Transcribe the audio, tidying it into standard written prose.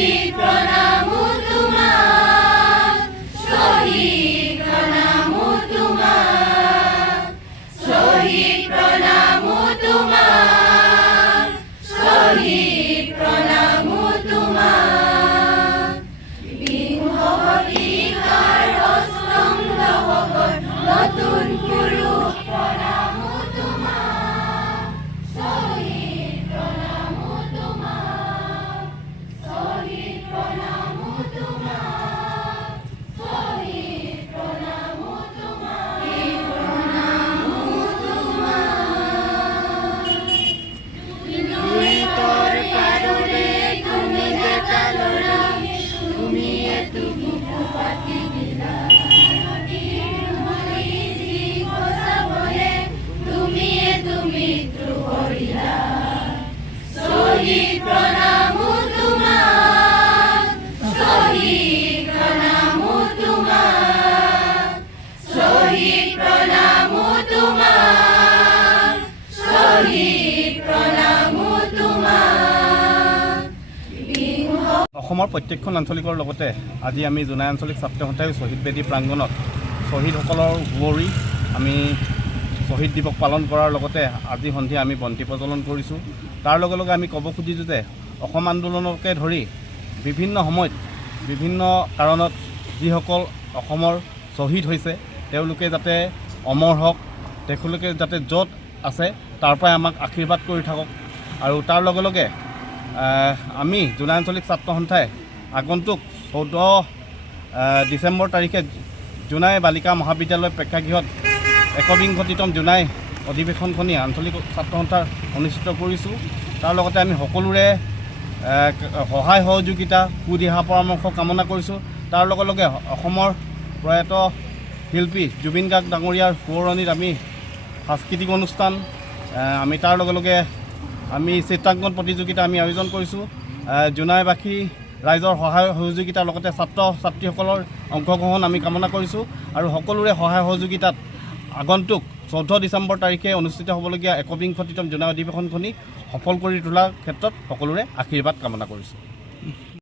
শহীদ প্ৰণাম তোমাক, শহীদ প্ৰণাম তোমাক, শহীদ প্ৰণাম তোমাক, শহীদ প্ৰণাম তোমাক। বিংশ শতিকাৰ অষ্টম দশকৰ নতুন পুৰুষ প্ৰণাম তোমাক, শহীদ প্ৰণাম তোমাক, শহীদ প্ৰণাম তোমাক, শহীদ প্ৰণাম তোমাক, প্ৰণাম তোমাক। দুইতৰ পাৰৰে তুমি ডেকা ল'ৰা, তুমিয়ে তুমি পাতি দিলা, তুমিয়ে তুমি কৰিলা। শহীদ প্ৰণাম তোমাক, শহীদ প্ৰণাম তোমাক, শহীদ প্ৰণাম তোমাক, শহীদ প্ৰণাম তোমাক। অসমৰ প্ৰত্যেকখন আঞ্চলিকৰ লগতে আজি আমি জোনাই আঞ্চলিক ছাত্ৰ সন্থাই শ্বহীদ বেদী প্ৰাংগণত শ্বহীদসকলৰ সুঁৱৰি আমি শ্বহীদ দিৱস পালন কৰাৰ লগতে আজি সন্ধিয়া আমি বন্তি প্ৰজ্বলন কৰিছোঁ। তাৰ লগে লগে আমি ক'ব খুজিছোঁ যে অসম আন্দোলনকে ধৰি বিভিন্ন সময়ত বিভিন্ন কাৰণত যিসকল অসমৰ শ্বহীদ হৈছে তেওঁলোকে যাতে অমৰ হওক, তেওঁলোকে যাতে য'ত আছে তাৰ পৰাই আমাক আশীৰ্বাদ কৰি থাকক। আৰু তাৰ লগে লগে আমি জোনাই আঞ্চলিক ছাত্ৰ সন্থাই আগন্তুক 14 ডিচেম্বৰ তাৰিখে জোনাই বালিকা মহাবিদ্যালয় প্ৰেক্ষাগৃহত 61তম জোনাই অধিৱেশনখনি আঞ্চলিক ছাত্ৰ সন্থাৰ অনুষ্ঠিত কৰিছোঁ। তাৰ লগতে আমি সকলোৰে সহায় সহযোগিতা সুদিহা পৰামৰ্শ কামনা কৰিছোঁ। তাৰ লগে লগে অসমৰ প্ৰয়াত শিল্পী জুবিন গাৰ্গ ডাঙৰীয়াৰ সোঁৱৰণিত আমি সাংস্কৃতিক অনুষ্ঠান আমি তাৰ লগে লগে আমি চিত্ৰাংকন প্ৰতিযোগিতা আমি আয়োজন কৰিছোঁ। জোনাইবাসী ৰাইজৰ সহায় সহযোগিতাৰ লগতে ছাত্ৰ ছাত্ৰীসকলৰ অংশগ্ৰহণ আমি কামনা কৰিছোঁ। আৰু সকলোৰে সহায় সহযোগিতাত আগন্তুক 14 ডিচেম্বৰ তাৰিখে অনুষ্ঠিত হ'বলগীয়া 61তম জোনাই অধিৱেশনখনি সফল কৰি তোলাৰ ক্ষেত্ৰত সকলোৰে আশীৰ্বাদ কামনা কৰিছোঁ।